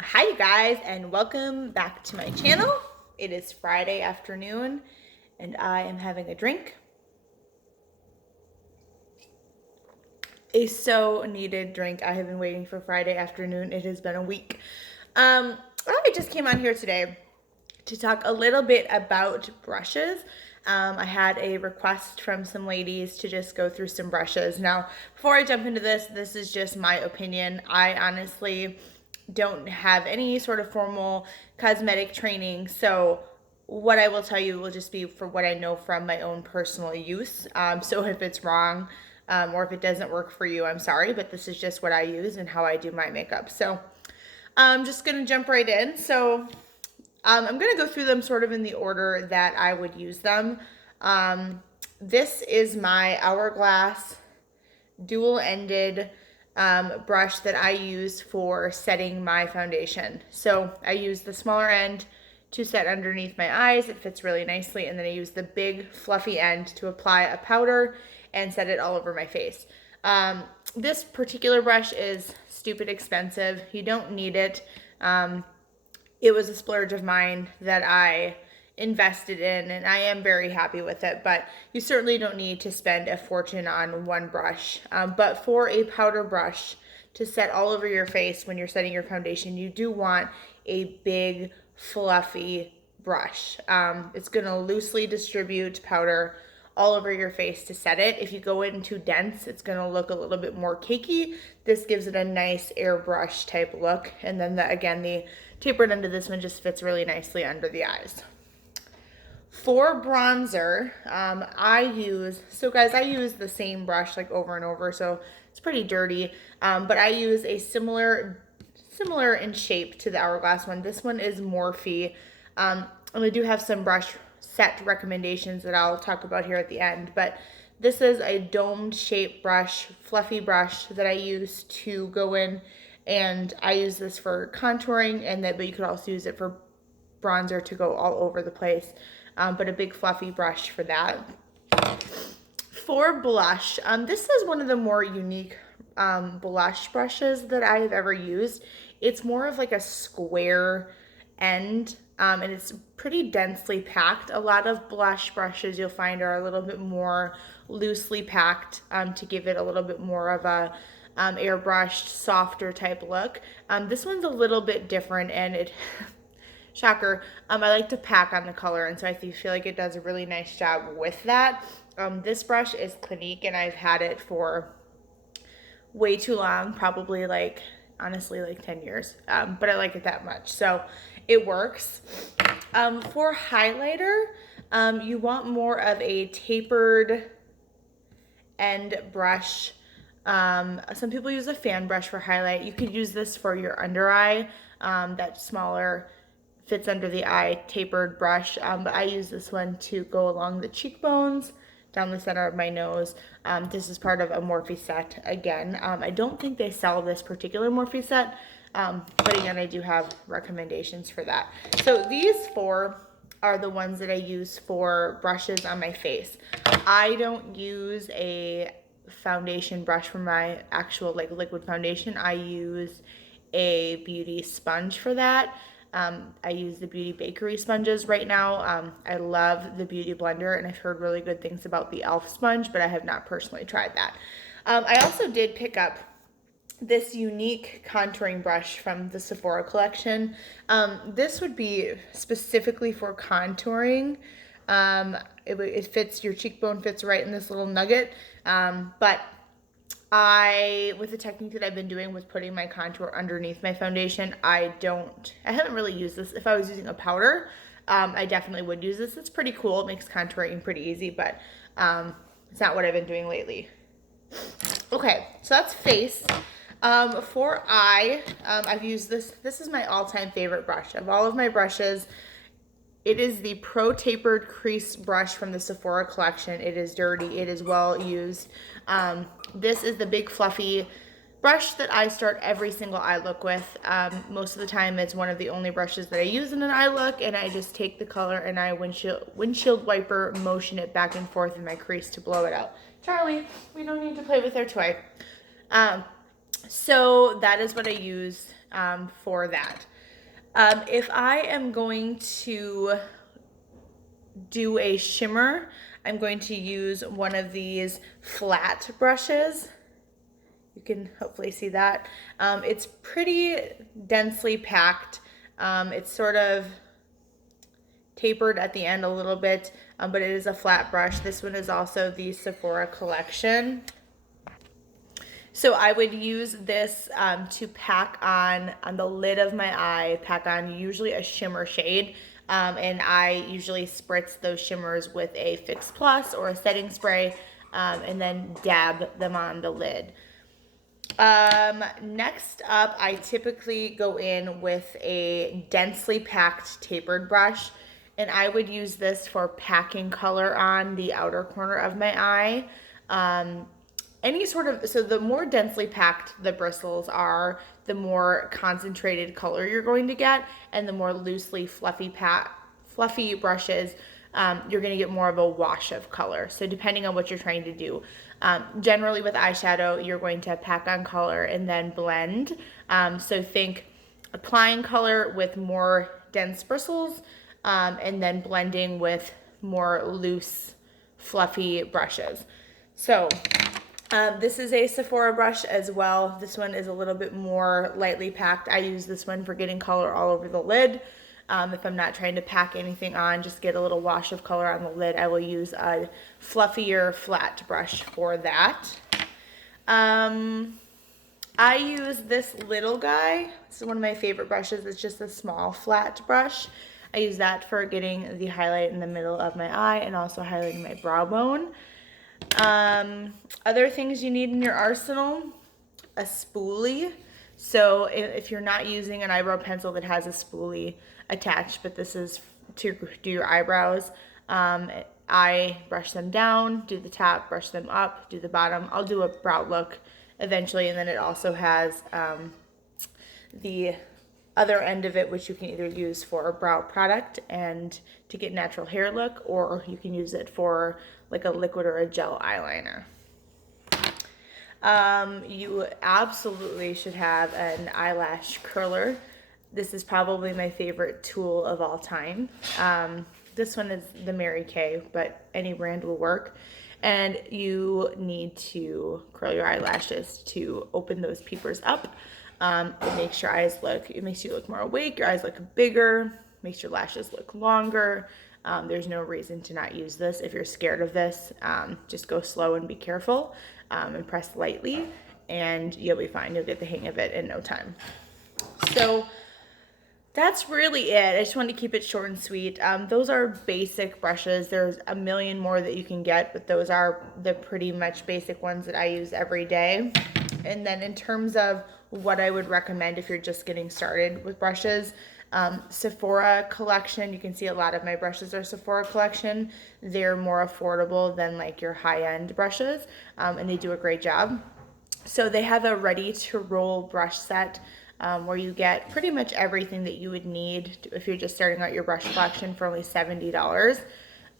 Hi you guys, and welcome back to my channel. It is Friday afternoon and I am having a drink. A so needed drink. I have been waiting for Friday afternoon. It has been a week. I just came on here today to talk a little bit about brushes. I had a request from some ladies to just go through some brushes. Now, before I jump into this is just my opinion. I honestly don't have any sort of formal cosmetic training, so what I will tell you will just be for what I know from my own personal use. So if it's wrong, or if it doesn't work for you, I'm sorry, but this is just what I use and how I do my makeup. So I'm just gonna jump right in. So I'm gonna go through them sort of in the order that I would use them. This is my Hourglass dual-ended brush that I use for setting my foundation. So I use the smaller end to set underneath my eyes. It fits really nicely. And then I use the big fluffy end to apply a powder and set it all over my face. This particular brush is stupid expensive. You don't need it. It was a splurge of mine that I invested in, and I am very happy with it, but you certainly don't need to spend a fortune on one brush. But for a powder brush to set all over your face when you're setting your foundation, you do want a big fluffy brush. It's going to loosely distribute powder all over your face to set it. If you go in too dense, it's going to look a little bit more cakey. This gives it a nice airbrush type look. And then again, the tapered end of this one just fits really nicely under the eyes. For bronzer, I use the same brush like over and over, so it's pretty dirty, but I use a similar in shape to the Hourglass one. This one is Morphe, and I do have some brush set recommendations that I'll talk about here at the end, but this is a domed shape brush, fluffy brush that I use to go in, and I use this for contouring, but you could also use it for bronzer to go all over the place. But a big fluffy brush for that. For blush, this is one of the more unique blush brushes that I have ever used. It's more of like a square end, and it's pretty densely packed. A lot of blush brushes you'll find are a little bit more loosely packed to give it a little bit more of a airbrushed, softer type look. This one's a little bit different, and it shocker, I like to pack on the color, and so I feel like it does a really nice job with that. This brush is Clinique, and I've had it for way too long, probably honestly 10 years, but I like it that much, so it works. For highlighter, you want more of a tapered end brush. Some people use a fan brush for highlight. You could use this for your under eye, that smaller fits under the eye tapered brush, but I use this one to go along the cheekbones, down the center of my nose. This is part of a Morphe set again. I don't think they sell this particular Morphe set, but again, I do have recommendations for that. So these four are the ones that I use for brushes on my face. I don't use a foundation brush for my actual liquid foundation. I use a beauty sponge for that. I use the Beauty Bakery sponges right now. I love the Beauty Blender, and I've heard really good things about the e.l.f. sponge, but I have not personally tried that. I also did pick up this unique contouring brush from the Sephora collection. This would be specifically for contouring. It fits, your cheekbone fits right in this little nugget, but with the technique that I've been doing with putting my contour underneath my foundation, I haven't really used this. If I was using a powder, I definitely would use this. It's pretty cool. It makes contouring pretty easy, but it's not what I've been doing lately. Okay, so that's face. For eye, I've used this. This is my all-time favorite brush. Of all of my brushes, it is the Pro Tapered Crease Brush from the Sephora collection. It is dirty. It is well used. This is the big fluffy brush that I start every single eye look with. Most of the time, it's one of the only brushes that I use in an eye look, and I just take the color and I windshield wiper motion it back and forth in my crease to blow it out. Charlie, we don't need to play with our toy. So that is what I use for that. If I am going to do a shimmer, I'm going to use one of these flat brushes. You can hopefully see that. It's pretty densely packed. It's sort of tapered at the end a little bit, but it is a flat brush. This one is also the Sephora collection. So I would use this to pack on the lid of my eye, pack on usually a shimmer shade. And I usually spritz those shimmers with a Fix Plus or a setting spray, and then dab them on the lid. Next up, I typically go in with a densely packed tapered brush, and I would use this for packing color on the outer corner of my eye. So the more densely packed the bristles are, the more concentrated color you're going to get, and the more loosely fluffy brushes, you're going to get more of a wash of color. So depending on what you're trying to do. Generally with eyeshadow, you're going to pack on color and then blend. So think applying color with more dense bristles, and then blending with more loose, fluffy brushes. So this is a Sephora brush as well. This one is a little bit more lightly packed. I use this one for getting color all over the lid. If I'm not trying to pack anything on, just get a little wash of color on the lid, I will use a fluffier flat brush for that. I use this little guy. This is one of my favorite brushes. It's just a small flat brush. I use that for getting the highlight in the middle of my eye and also highlighting my brow bone. Other things you need in your arsenal, a spoolie. So if you're not using an eyebrow pencil that has a spoolie attached, but this is to do your eyebrows, I brush them down, do the top, brush them up, do the bottom. I'll do a brow look eventually, and then it also has the other end of it, which you can either use for a brow product and to get natural hair look, or you can use it for like a liquid or a gel eyeliner. You absolutely should have an eyelash curler. This is probably my favorite tool of all time. This one is the Mary Kay, but any brand will work. And you need to curl your eyelashes to open those peepers up. It makes your eyes it makes you look more awake, your eyes look bigger, makes your lashes look longer. There's no reason to not use this. If you're scared of this, just go slow and be careful, and press lightly, and you'll be fine. You'll get the hang of it in no time. So that's really it. I just wanted to keep it short and sweet. Those are basic brushes. There's a million more that you can get, but those are the pretty much basic ones that I use every day. And then in terms of what I would recommend if you're just getting started with brushes, Sephora collection, you can see a lot of my brushes are Sephora collection. They're more affordable than like your high-end brushes, and they do a great job. So they have a ready-to-roll brush set where you get pretty much everything that you would need if you're just starting out your brush collection for only $70.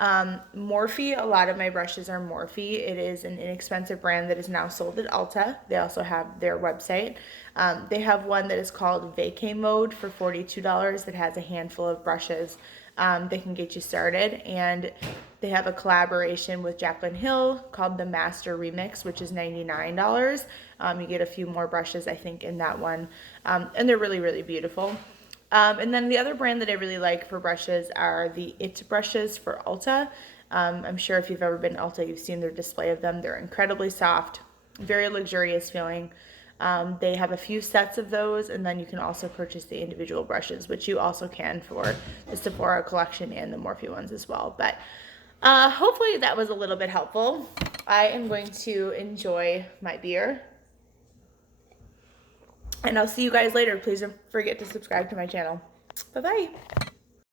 Morphe, a lot of my brushes are Morphe. It is an inexpensive brand that is now sold at Ulta. They also have their website. They have one that is called Vacay Mode for $42 that has a handful of brushes that can get you started. And they have a collaboration with Jaclyn Hill called the Master Remix, which is $99. You get a few more brushes, I think, in that one. And they're really, really beautiful. And then the other brand that I really like for brushes are the It brushes for Ulta. I'm sure if you've ever been to Ulta, you've seen their display of them. They're incredibly soft, very luxurious feeling. They have a few sets of those, and then you can also purchase the individual brushes, which you also can for the Sephora collection and the Morphe ones as well. But hopefully that was a little bit helpful. I am going to enjoy my beer. And I'll see you guys later. Please don't forget to subscribe to my channel. Bye-bye.